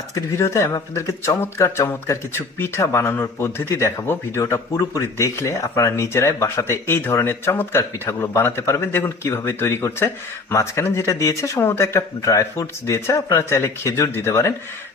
আজকের ভিডিওতে আমি আপনাদেরকে চমৎকার চমৎকার কিছু পিঠা বানানোর পদ্ধতি দেখাবো। ভিডিওটা পুরোপুরি দেখলে আপনারা নিজেরাই বাসাতে এই ধরনের চমৎকার পিঠাগুলো বানাতে পারবেন। দেখুন কিভাবে তৈরি করছে। মাঝখানে যেটা দিয়েছে সম্ভবত একটা ড্রাই ফ্রুটস দিয়েছে, আপনারা চাইলে খেজুর দিতে পারেন।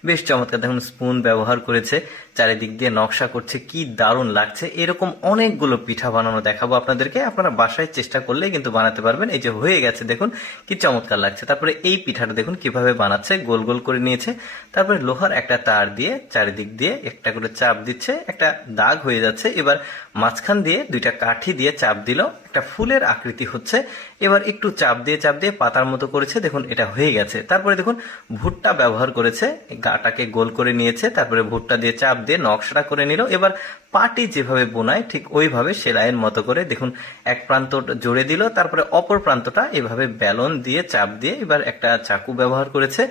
বেশ চমৎকার, দেখুন স্পুন ব্যবহার করেছে, চারিদিক দিয়ে নকশা করছে, কি দারুণ লাগছে। এরকম অনেকগুলো পিঠা বানানো দেখাবো আপনাদেরকে, আপনারা বাসায় চেষ্টা করলে কিন্তু বানাতে পারবেন। এই যে হয়ে গেছে, দেখুন কি চমৎকার লাগছে। তারপরে এই পিঠাটা দেখুন কিভাবে বানাচ্ছে, গোল গোল করে নিয়েছে। তারপরে লোহার একটা তার দিয়ে চারিদিক দিয়ে একটা করে চাপ দিচ্ছে, একটা দাগ হয়ে যাচ্ছে। এবার মাঝখান দিয়ে দুইটা কাঠি দিয়ে চাপ দিল, একটা ফুলের আকৃতি হচ্ছে। এবার একটু চাপ দিয়ে পাতার মতো করেছে, দেখুন এটা হয়ে গেছে। তারপরে দেখুন ভুট্টা ব্যবহার করেছে, গাটাকে গোল করে নিয়েছে, তারপরে ভুট্টা দিয়ে চাপ দিয়ে নকশাটা করে নিল। এবার পাটি যেভাবে বোনায় ঠিক ওইভাবে সেলাইয়ের মতো করে দেখুন এক প্রান্ত জোড়ে দিল, তারপরে অপর প্রান্তটা এভাবে বেলন দিয়ে চাপ দিয়ে এবার একটা চাকু ব্যবহার করেছে।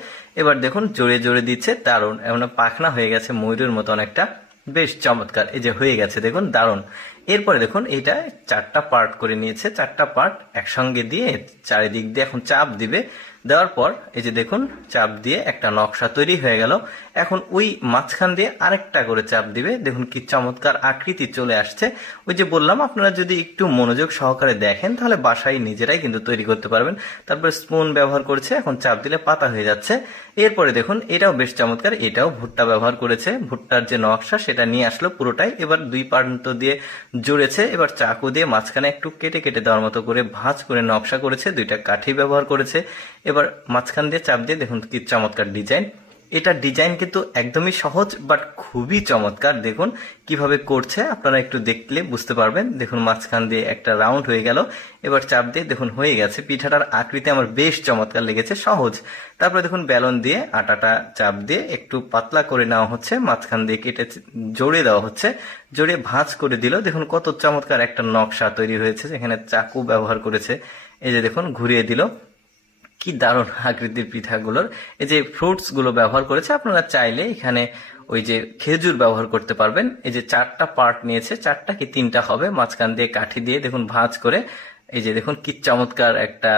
এবার দেখুন জোরে জোরে দিচ্ছে, দারুণ, এমন পাখনা হয়ে গেছে ময়ূরের মতো অনেকটা, বেশ চমৎকার। এই যে হয়ে গেছে, দেখুন দারুণ। এরপরে দেখুন এইটা চারটা পার্ট করে নিয়েছে, চারটা পার্ট একসঙ্গে দিয়ে চারিদিক দিয়ে এখন চাপ দিবে। দেওয়ার পর এই যে দেখুন চাপ দিয়ে একটা নকশা তৈরি হয়ে গেল। এখন ওই মাঝখান দিয়ে আরেকটা করে চাপ দিবে, দেখুন কি চমৎকার আকৃতি চলে আসছে। ওই যে বললাম, আপনারা যদি একটু মনোযোগ সহকারে দেখেন তাহলে বাসায় নিজেরাই কিন্তু তৈরি করতে পারবেন। তারপরে স্পুন ব্যবহার করেছে, এখন চাপ দিলে পাতা হয়ে যাচ্ছে। এরপরে দেখুন এটাও বেশ চমৎকার, এটাও ভুট্টা ব্যবহার করেছে, ভুট্টার যে নকশা সেটা নিয়ে আসলো পুরোটাই। এবার দুই প্রান্ত দিয়ে জুড়েছে, এবার চাকু দিয়ে মাঝখানে একটু কেটে কেটে দেওয়ার মতো করে ভাঁজ করে নকশা করেছে, দুইটা কাঠি ব্যবহার করেছে। এবার মাঝখান দিয়ে চাপ দিয়ে দেখুন কি চমৎকার ডিজাইন। এটা ডিজাইন কিন্তু একদমই সহজ বাট খুবই চমৎকার। দেখুন কিভাবে করছে, আপনারা একটু দেখলে বুঝতে পারবেন। দেখুন মাঝখান দিয়ে একটা রাউন্ড হয়ে গেল, এবার চাপ দিয়ে দেখুন হয়ে গেছে। পিঠাটার আকৃতি আমার বেশ চমৎকার লেগেছে, সহজ। তারপরে দেখুন বেলন দিয়ে আটাটা চাপ দিয়ে একটু পাতলা করে নেওয়া হচ্ছে, মাঝখান দিয়ে কেটে জড়িয়ে দেওয়া হচ্ছে, জড়িয়ে ভাঁজ করে দিল। দেখুন কত চমৎকার একটা নকশা তৈরি হয়েছে, যেখানে চাকু ব্যবহার করেছে। এই যে দেখুন ঘুরিয়ে দিল, কি দারুণ আকৃতির পিঠাগুলোর। এই যে ফ্রুটস গুলো ব্যবহার করেছে, আপনারা চাইলে এখানে ওই যে খেজুর ব্যবহার করতে পারবেন। এই যে চারটা পার্ট নিয়েছে, চারটা কি তিনটা হবে, মাঝখান দিয়ে কাঠি দিয়ে দেখুন ভাঁজ করে। এই যে দেখুন কি চমৎকার একটা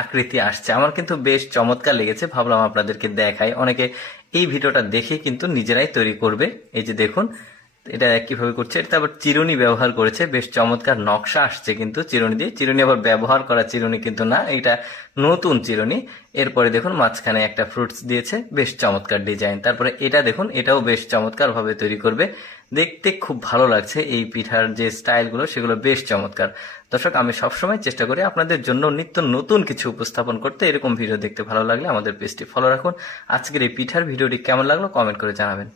আকৃতি আসছে। আমার কিন্তু বেশ চমৎকার লেগেছে, ভাবলাম আপনাদেরকে দেখাই। অনেকে এই ভিডিওটা দেখে কিন্তু নিজেরাই তৈরি করবে। এই যে দেখুন এটা কিভাবে করছে। এটা আবার চিরুনি ব্যবহার করেছে, বেশ চমৎকার নকশা আসছে কিন্তু চিরুনি দিয়ে। চিরুনি আবার ব্যবহার করা চিরুনি কিন্তু না, এটা নতুন চিরুনি। এরপরে দেখুন মাঝখানে একটা ফ্রুটস দিয়েছে, বেশ চমৎকার ডিজাইন। তারপরে এটা দেখুন, এটাও বেশ চমৎকার ভাবে তৈরি করবে, দেখতে খুব ভালো লাগছে। এই পিঠার যে স্টাইল গুলো সেগুলো বেশ চমৎকার। দর্শক, আমি সবসময় চেষ্টা করি আপনাদের জন্য নিত্য নতুন কিছু উপস্থাপন করতে। এরকম ভিডিও দেখতে ভালো লাগলে আমাদের পেজটি ফলো রাখুন। আজকের এই পিঠার ভিডিওটি কেমন লাগলো কমেন্ট করে জানাবেন।